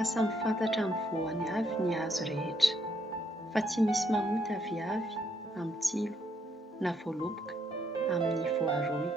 fa samy fantatra ny voany avy ny hazo rehetra, fa tsy misy mamoty aviavy amin'ny tsilo na voaloboka amin'ny voaroy.